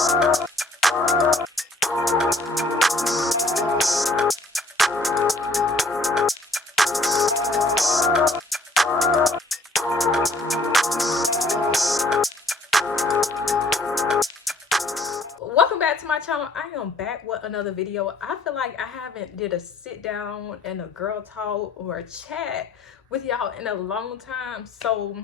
Welcome back to my channel. I am back with another video. I feel like I haven't did a sit down and a girl talk or a chat with y'all in a long time. So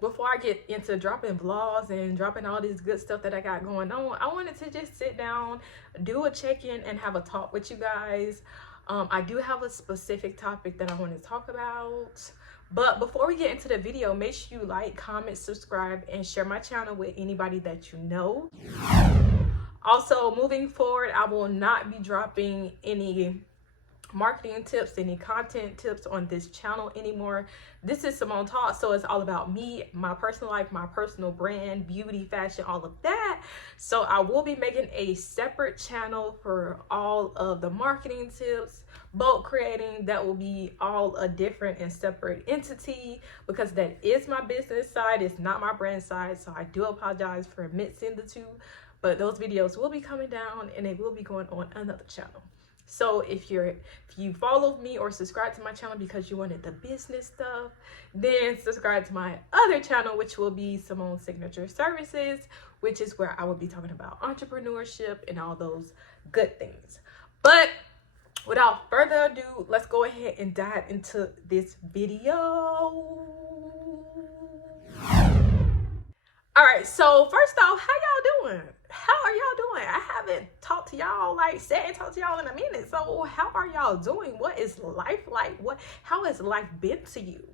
before I get into dropping vlogs and dropping all this good stuff that I got going on, I wanted to just sit down, do a check-in, and have a talk with you guys. I do have a specific topic that I want to talk about. But before we get into the video, make sure you like, comment, subscribe, and share my channel with anybody that you know. Also, moving forward, I will not be dropping any marketing tips, any content tips on this channel anymore. This is Simone Talk, so it's all about me, my personal life, my personal brand, beauty, fashion, all of that. So I will be making a separate channel for all of the marketing tips, bulk creating. That will be all a different and separate entity because that is my business side. It's not my brand side. So I do apologize for mixing the two, but those videos will be coming down and they will be going on another channel. So if you followed me or subscribe to my channel because you wanted the business stuff, then subscribe to my other channel, which will be Simone's Signature Services, which is where I will be talking about entrepreneurship and all those good things. But without further ado, let's go ahead and dive into this video. All right, so first off, how y'all doing? How are y'all doing? I haven't talked to y'all, sat and talked to y'all in a minute. So how are y'all doing? What is life like? How has life been to you?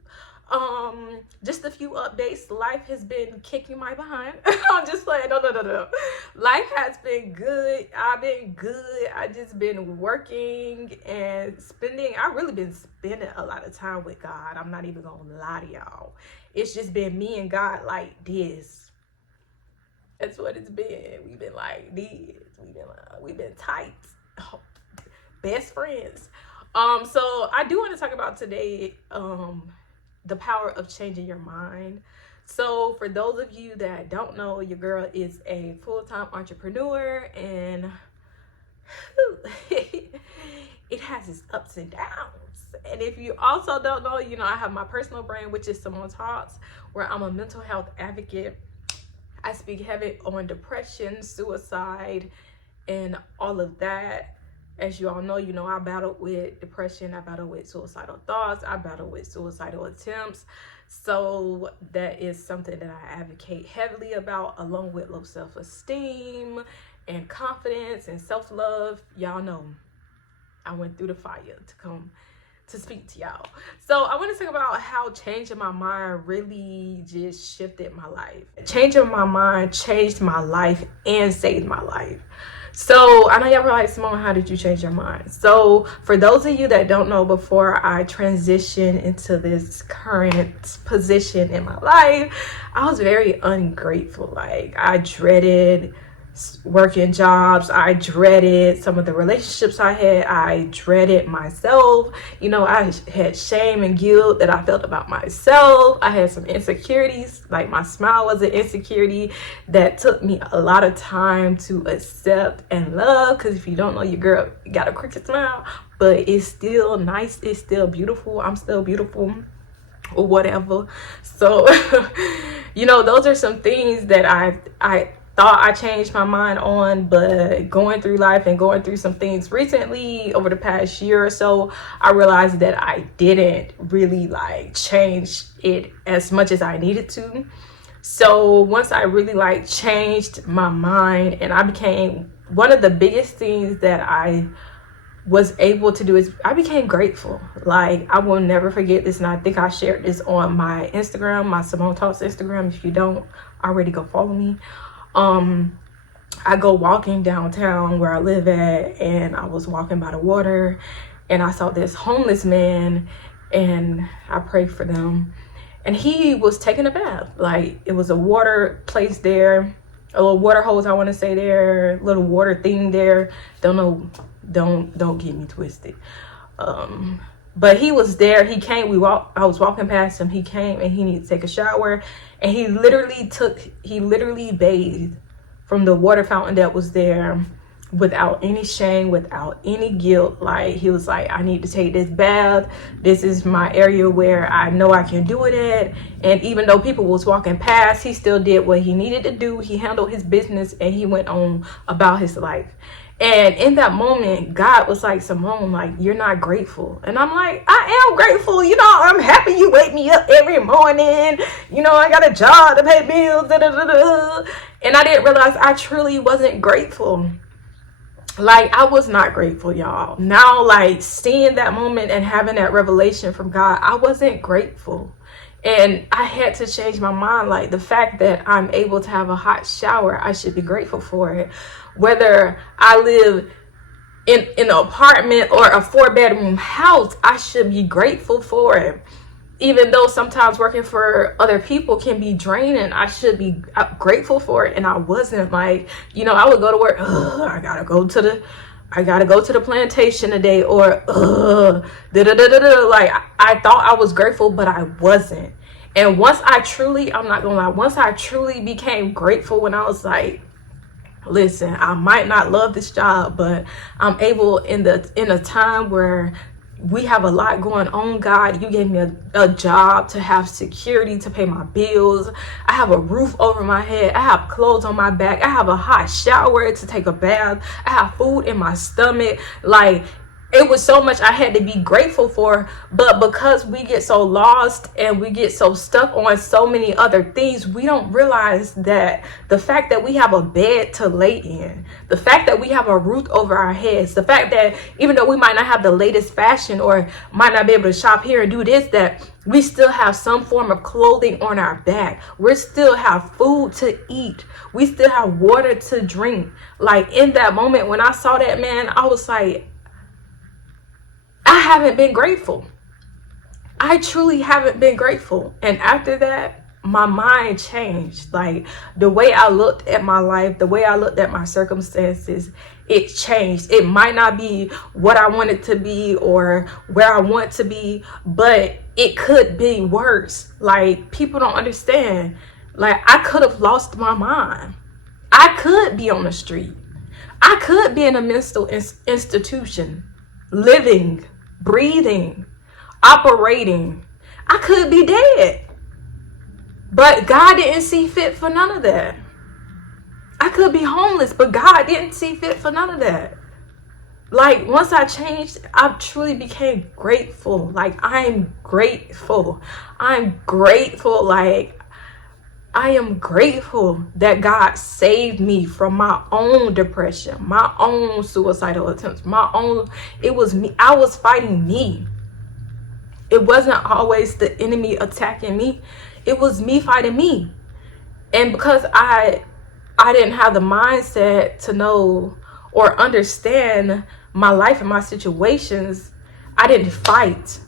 Just a few updates. Life has been kicking my behind. I'm just playing. No. Life has been good. I've been good. I just been working and I really been spending a lot of time with God. I'm not even gonna lie to y'all. It's just been me and God like this. That's what it's been. We've been like this. We've been tight. Oh, best friends. So I do want to talk about today the power of changing your mind. So for those of you that don't know, your girl is a full-time entrepreneur, and it has its ups and downs. And if you also don't know, I have my personal brand, which is Simone Talks, where I'm a mental health advocate. I speak heavy on depression, suicide, and all of that. As you all know, I battled with depression. I battled with suicidal thoughts. I battled with suicidal attempts. So that is something that I advocate heavily about, along with low self-esteem and confidence and self-love. Y'all know I went through the fire to come to speak to y'all. So I want to talk about how changing my mind really just shifted my life. Changing my mind changed my life and saved my life. So I know y'all were like, Simone, how did you change your mind? So for those of you that don't know, before I transition into this current position in my life, I was very ungrateful. I dreaded working jobs. I dreaded some of the relationships I had. I dreaded myself. I had shame and guilt that I felt about myself. I had some insecurities, like my smile was an insecurity that took me a lot of time to accept and love, because if you don't know, your girl got a crooked smile, but it's still nice, it's still beautiful, I'm still beautiful, or whatever. So those are some things that I thought I changed my mind on, but going through life and going through some things recently over the past year or so, I realized that I didn't really change it as much as I needed to. So once I really changed my mind, and I became, one of the biggest things that I was able to do is I became grateful. I will never forget this, and I think I shared this on my Instagram, my Simone Talks Instagram. If you don't already, go follow me. I go walking downtown where I live at, and I was walking by the water, and I saw this homeless man, and I prayed for them, and he was taking a bath. It was a water place there, a little water hose, I want to say there, little water thing there. Don't know, don't get me twisted. But he was there. He came, I was walking past him. He came and he needed to take a shower, and he literally bathed from the water fountain that was there without any shame, without any guilt. Like, he was like, I need to take this bath. This is my area where I know I can do it at. And even though people was walking past, he still did what he needed to do. He handled his business and he went on about his life. And in that moment, God was like, Simone, like, you're not grateful. And I'm like, I am grateful. You know, I'm happy you wake me up every morning. You know, I got a job to pay bills. Da, da, da, da. And I didn't realize I truly wasn't grateful. Like, I was not grateful, y'all. Now, like, seeing that moment and having that revelation from God, I wasn't grateful. And I had to change my mind. Like, the fact that I'm able to have a hot shower, I should be grateful for it. Whether I live in an apartment or a 4-bedroom house, I should be grateful for it. Even though sometimes working for other people can be draining, I should be grateful for it. And I wasn't. Like, you know, I would go to work, I gotta go to the plantation today, or like, I thought I was grateful, but I wasn't. And once I truly, I'm not gonna lie, once I truly became grateful, when I was like, listen, I might not love this job, but I'm able, in a time where we have a lot going on, God, you gave me a job to have security, to pay my bills. I have a roof over my head. I have clothes on my back. I have a hot shower to take a bath. I have food in my stomach. Like, it was so much I had to be grateful for. But because we get so lost and we get so stuck on so many other things, we don't realize that the fact that we have a bed to lay in, the fact that we have a roof over our heads, the fact that even though we might not have the latest fashion or might not be able to shop here and do this, that we still have some form of clothing on our back. We still have food to eat. We still have water to drink. Like, in that moment when I saw that, man, I was like, I haven't been grateful. I truly haven't been grateful. And after that, my mind changed. Like, the way I looked at my life, the way I looked at my circumstances, it changed. It might not be what I want it to be or where I want to be, but it could be worse. Like, people don't understand. Like, I could have lost my mind. I could be on the street. I could be in a mental institution, living, breathing, operating. I could be dead. But God didn't see fit for none of that. I could be homeless, but God didn't see fit for none of that. Like, once I changed, I truly became grateful. Like, I'm grateful. I'm grateful. Like, I am grateful that God saved me from my own depression, my own suicidal attempts, it was me. I was fighting me. It wasn't always the enemy attacking me. It was me fighting me. And because I didn't have the mindset to know or understand my life and my situations, I didn't fight.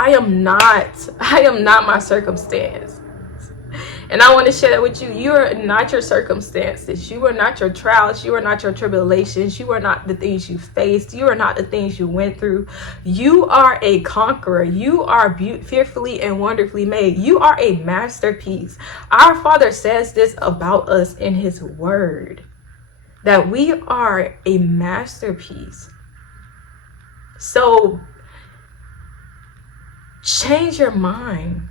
I am not my circumstance. And I want to share that with you. You are not your circumstances. You are not your trials. You are not your tribulations. You are not the things you faced. You are not the things you went through. You are a conqueror. You are fearfully and wonderfully made. You are a masterpiece. Our Father says this about us in His Word, that we are a masterpiece. So change your mind.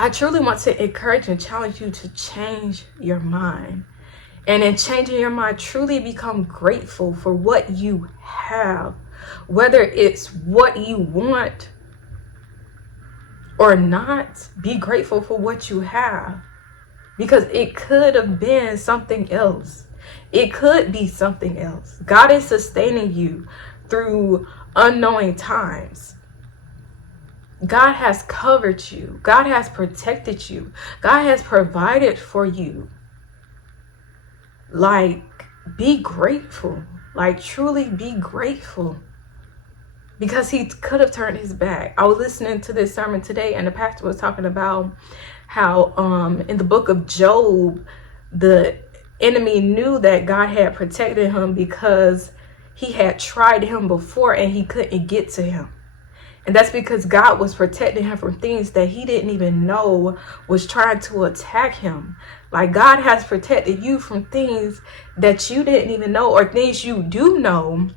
I truly want to encourage and challenge you to change your mind. And in changing your mind, truly become grateful for what you have. Whether it's what you want or not, be grateful for what you have. Because it could have been something else. It could be something else. God is sustaining you through unknowing times. God has covered you. God has protected you. God has provided for you. Like, be grateful. Like, truly be grateful. Because He could have turned His back. I was listening to this sermon today, and the pastor was talking about how in the book of Job, the enemy knew that God had protected him because he had tried him before and he couldn't get to him. And that's because God was protecting him from things that he didn't even know was trying to attack him. Like, God has protected you from things that you didn't even know, or things you do know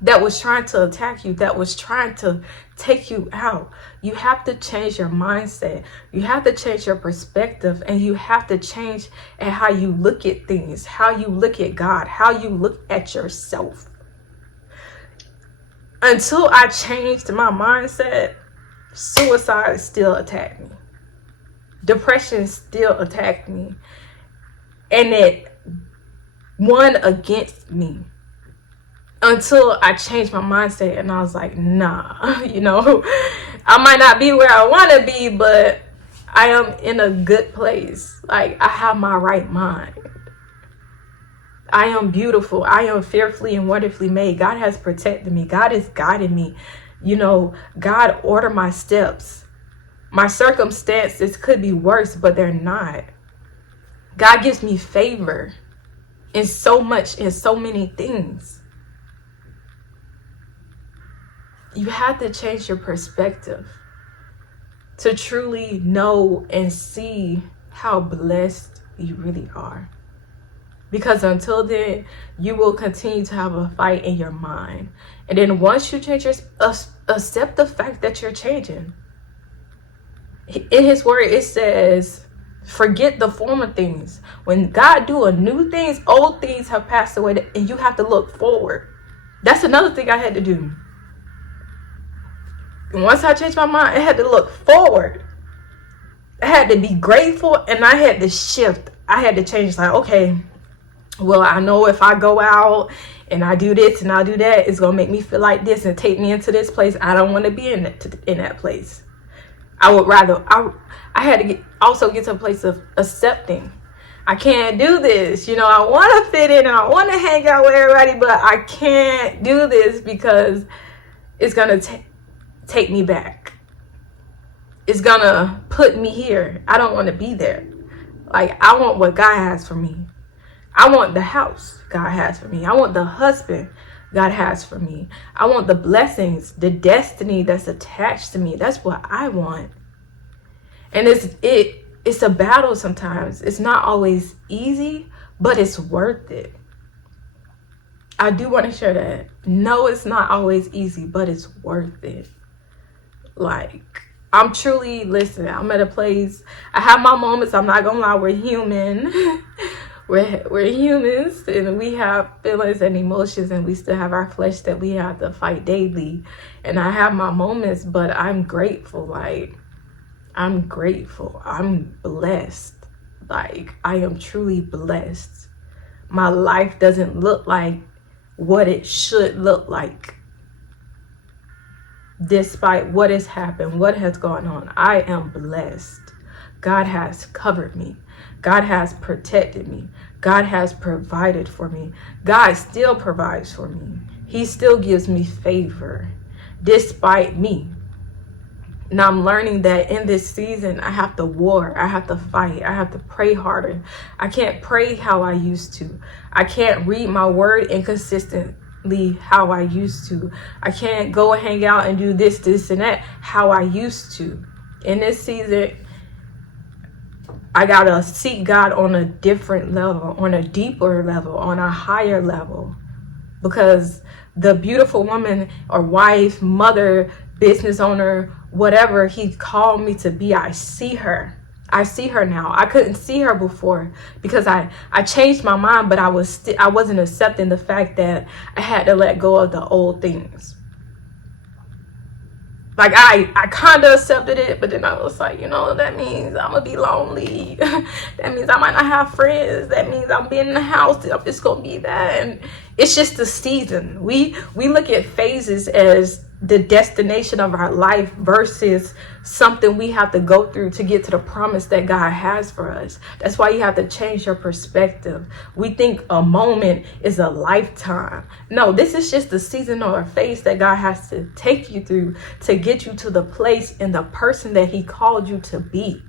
that was trying to attack you, that was trying to take you out. You have to change your mindset. You have to change your perspective, and you have to change at how you look at things, how you look at God, how you look at yourself. Until I changed my mindset, suicide still attacked me. Depression still attacked me. And it won against me. Until I changed my mindset and I was like, nah, you know, I might not be where I want to be, but I am in a good place. Like, I have my right mind. I am beautiful. I am fearfully and wonderfully made. God has protected me. God is guiding me. You know, God ordered my steps. My circumstances could be worse, but they're not. God gives me favor in so many things. You have to change your perspective to truly know and see how blessed you really are. Because until then, you will continue to have a fight in your mind. And then once you change, accept the fact that you're changing. In his word, it says, forget the former things. When God do a new things, old things have passed away, and you have to look forward. That's another thing I had to do. And once I changed my mind, I had to look forward. I had to be grateful, and I had to shift. I had to change, like, okay, well, I know if I go out and I do this and I do that, it's going to make me feel like this and take me into this place. I don't want to be in that place. I would rather, I had to also get to a place of accepting. I can't do this. You know, I want to fit in and I want to hang out with everybody, but I can't do this because it's going to take me back. It's going to put me here. I don't want to be there. Like, I want what God has for me. I want the house God has for me. I want the husband God has for me. I want the blessings, the destiny that's attached to me. That's what I want. And it's a battle sometimes. It's not always easy, but it's worth it. I do want to share that. No, it's not always easy, but it's worth it. Like, I'm truly, listen, I'm at a place, I have my moments, I'm not gonna lie, we're human. We're humans, and we have feelings and emotions, and we still have our flesh that we have to fight daily. And I have my moments, but I'm grateful. Like, I'm grateful. I'm blessed. Like, I am truly blessed. My life doesn't look like what it should look like. Despite what has happened, what has gone on, I am blessed. God has covered me. God has protected me. God has provided for me. God still provides for me. He still gives me favor despite me. Now I'm learning that in this season, I have to war. I have to fight. I have to pray harder. I can't pray how I used to. I can't read my word inconsistently how I used to. I can't go and hang out and do this, and that how I used to. In this season, I gotta seek God on a different level, on a deeper level, on a higher level. Because the beautiful woman or wife, mother, business owner, whatever he called me to be, I see her. I see her now. I couldn't see her before because I changed my mind, but I wasn't accepting the fact that I had to let go of the old things. Like, I kind of accepted it, but then I was like, you know, that means I'm going to be lonely. That means I might not have friends. That means I'm being in the house. I'm just going to be that. And it's just the season. We look at phases as the destination of our life versus something we have to go through to get to the promise that God has for us. That's why you have to change your perspective. We think a moment is a lifetime. No, this is just the season or a phase that God has to take you through to get you to the place and the person that he called you to be.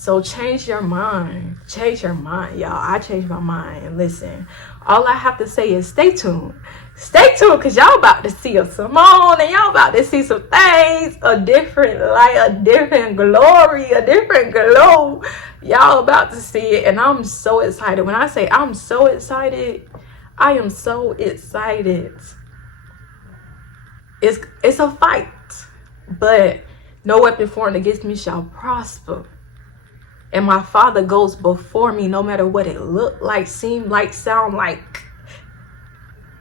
So change your mind. Change your mind, y'all. I changed my mind. And listen, all I have to say is stay tuned. Stay tuned, because y'all about to see a Simone, and y'all about to see some things, a different light, a different glory, a different glow. Y'all about to see it, and I'm so excited. When I say I'm so excited, I am so excited. It's a fight, but no weapon formed against me shall prosper. And my Father goes before me, no matter what it look like, seem like, sound like.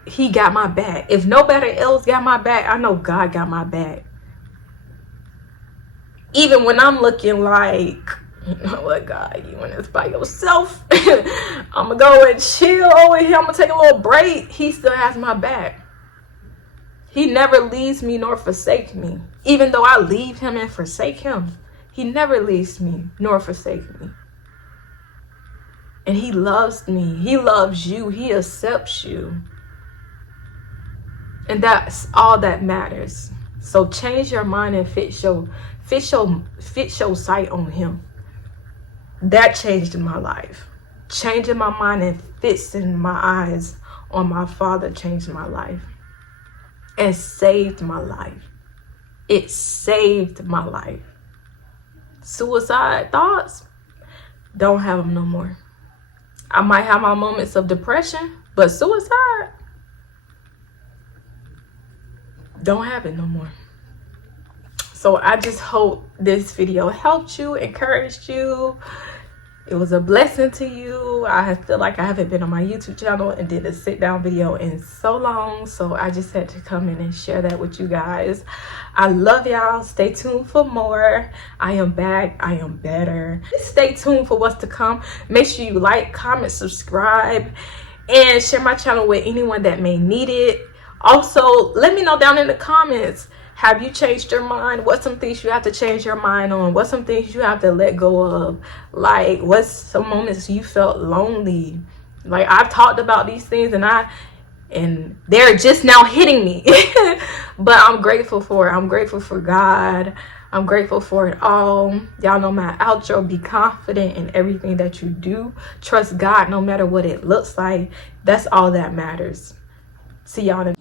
He got my back. If nobody else got my back, I know God got my back. Even when I'm looking like, you know what, God, you want this by yourself. I'm going to go and chill over here. I'm going to take a little break. He still has my back. He never leaves me nor forsakes me. Even though I leave him and forsake him, he never leaves me nor forsakes me. And he loves me. He loves you. He accepts you. And that's all that matters. So change your mind and fix your sight on him. That changed my life. Changing my mind and fixing my eyes on my Father changed my life. And saved my life. It saved my life. Suicide thoughts, don't have them no more. I might have my moments of depression, but suicide, don't have it no more. So I just hope this video helped you, encouraged you. It was a blessing to you. I feel like I haven't been on my YouTube channel and did a sit down video in so long. So I just had to come in and share that with you guys. I love y'all. Stay tuned for more. I am back. I am better. Stay tuned for what's to come. Make sure you like, comment, subscribe, and share my channel with anyone that may need it. Also, let me know down in the comments. Have you changed your mind? What's some things you have to change your mind on? What's some things you have to let go of? Like, what's some moments you felt lonely? Like, I've talked about these things and they're just now hitting me. But I'm grateful for it. I'm grateful for God. I'm grateful for it all. Y'all know my outro. Be confident in everything that you do. Trust God no matter what it looks like. That's all that matters. See y'all in